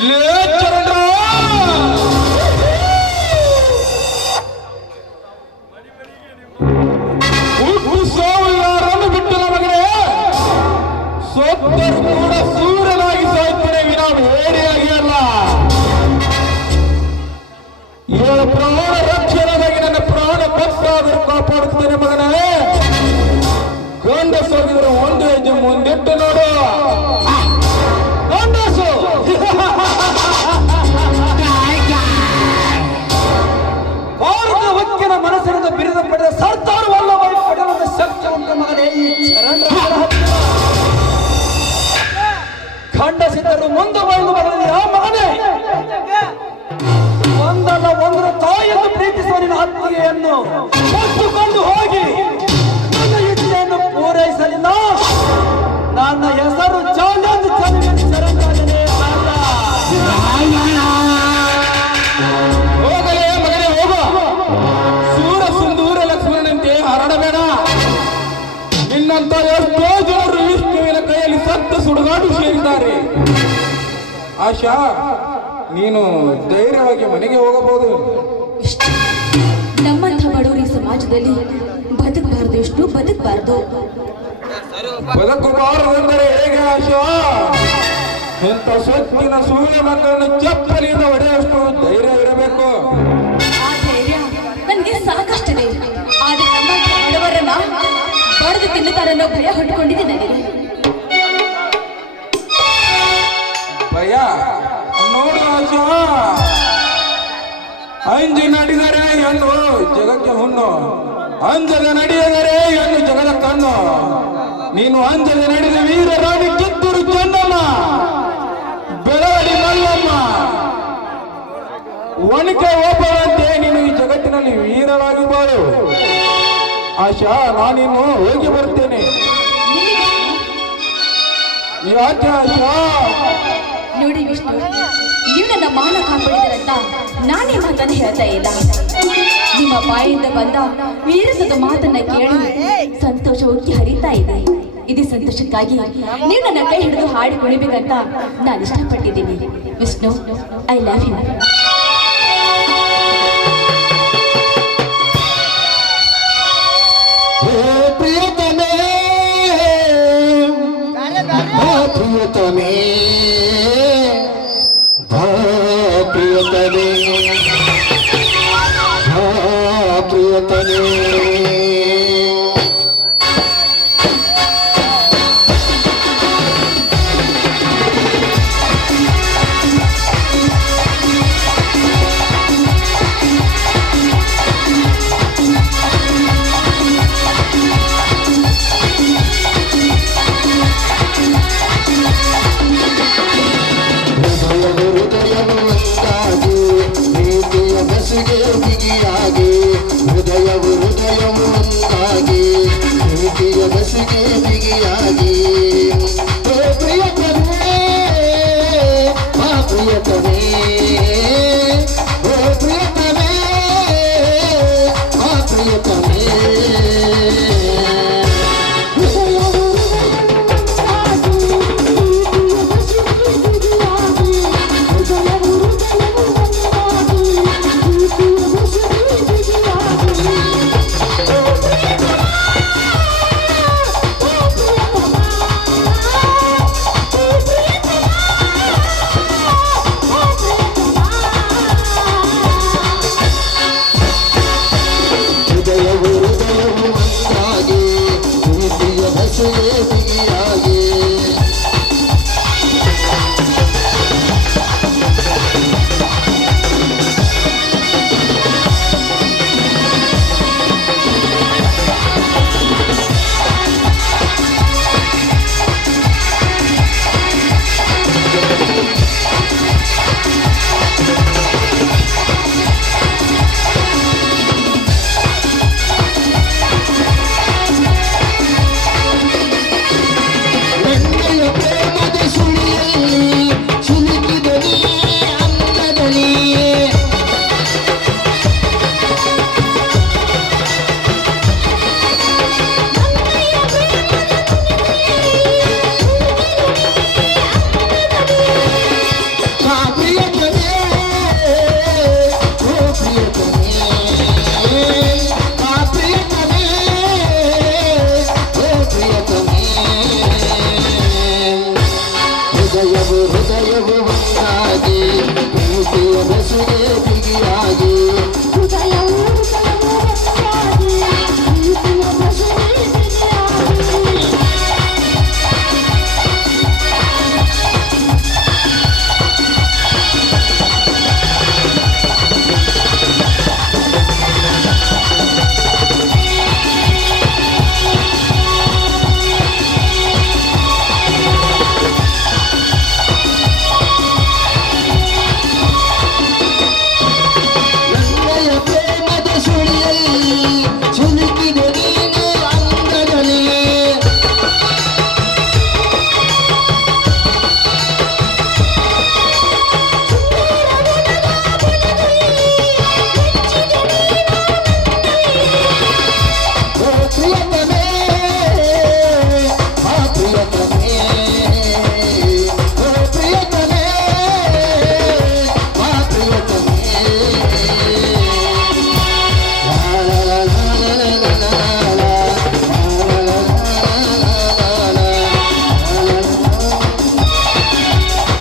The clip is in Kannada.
Yeah! ಮುಂದೆ ಬಂದು ಬರಲಿ ಮಗನೇ? ಒಂದಲ್ಲ ಒಂದರ ತಾಯಿಯನ್ನು ಪ್ರೀತಿಸುವ ನಿನ್ನ ಅತ್ತಿಗೆಯನ್ನು ಮುಟ್ಟುಕೊಂಡು ಹೋಗಿ. ನನ್ನ ಇಚ್ಛೆಯನ್ನು ಪೂರೈಸಲಿಲ್ಲ. ನನ್ನ ಹೆಸರು ಚಾಲೆಂಜ್ ಚರಣರಾಜನೇ ಅಲ್ಲ ಹೋಗಲೇ ಮಗನೇ, ಹೋಗು. ಸೂರ ಸುಂದೂರ ಲಕ್ಷ್ಮಣನಂತೆ ಹರಡಬೇಡ. ನಿನ್ನಂತ ಎಷ್ಟೋ ಜನರು ವಿಷ್ಣುವಿನ ಕೈಯಲ್ಲಿ ಸತ್ತ ಸುಡುಗಾಡು ಸೇರಿದ್ದಾರೆ. ಆಶಾ ನೀನು ಧೈರ್ಯವಾಗಿ ಮನೆಗೆ ಹೋಗಬಹುದು. ನಮ್ಮಂಥ ಬಡವರಿ ಸಮಾಜದಲ್ಲಿ ಬದುಕಬಾರದು ಎಷ್ಟು ಬದುಕಬಾರದು. ಬದುಕಬಾರದು ಅಂದರೆ ಹೇಗೆ ಆಶಾ? ಇಂಥ ಸೊತ್ತಿನ ಸೂರ್ಯ ಮಕ್ಕಳನ್ನು ಚಪ್ಪಲಿಯಿಂದ ಹೊಡೆಯಷ್ಟು ಧೈರ್ಯ ಇರಬೇಕು. ಆ ಧೈರ್ಯ ನನಗೆ ಸಾಕಷ್ಟಿದೆ ಆದ್ರೆ ನಮ್ಮ ಬಡವರನ್ನ ಬಡದು ತಿನ್ನುತ್ತಾರನ್ನೋ ಭಯ ಹೊಟ್ಕೊಂಡಿದೆ ನನಗೆ. ಆಶಾ ಅಂಜಿ ನಡೆದರೆ ಹೆಣ್ಣು ಜಗಕ್ಕೆ ಹುಣ್ಣು. ಅಂಜದ ನಡೆಯದರೆ ಎಂದು ಜಗದ ಕಣ್ಣು. ನೀನು ಅಂಜದ ನಡೆದ ವೀರ ರಾಣಿ ಕಿತ್ತೂರು ಚೆನ್ನಮ್ಮ. ಬೆಳವಡಿ ಮಲ್ಲಮ್ಮ. ಒಣಕೆ ಒಬ್ಬವಂತೆ ನೀನು ಈ ಜಗತ್ತಿನಲ್ಲಿ ವೀರವಾಗಿ ಬಾಳು. ಆಶಾ ನಾನಿನ್ನು ಹೋಗಿ ಬರ್ತೇನೆ. ಯಾಕೆ ಆಶಾ ನೋಡಿ ವಿಷ್ಣು. ನನ್ನ ಮಾನ ಕಾಪಾಡಿದರಂತ ನಾನೇ ಮಾತನ್ನು ಹೇಳ್ತಾ ಇಲ್ಲ. ನಿಮ್ಮ ಬಾಯಿಂದ ಬಂದ ವೀರಸದ ಮಾತನ್ನ ಕೇಳಿ ಸಂತೋಷ ಉಕ್ಕಿ ಹರಿತಾ ಇದೆ. ಇದೇ ಸಂತೋಷಕ್ಕಾಗಿ ನೀವು ನನ್ನ ಕೈ ಹಿಡಿದು ಹಾಡಿ ಕುಣಿಬೇಕಂತ ನಾನು ಇಷ್ಟಪಟ್ಟಿದ್ದೀನಿ Vishnu I love you seguir o que ಹೃದಯವು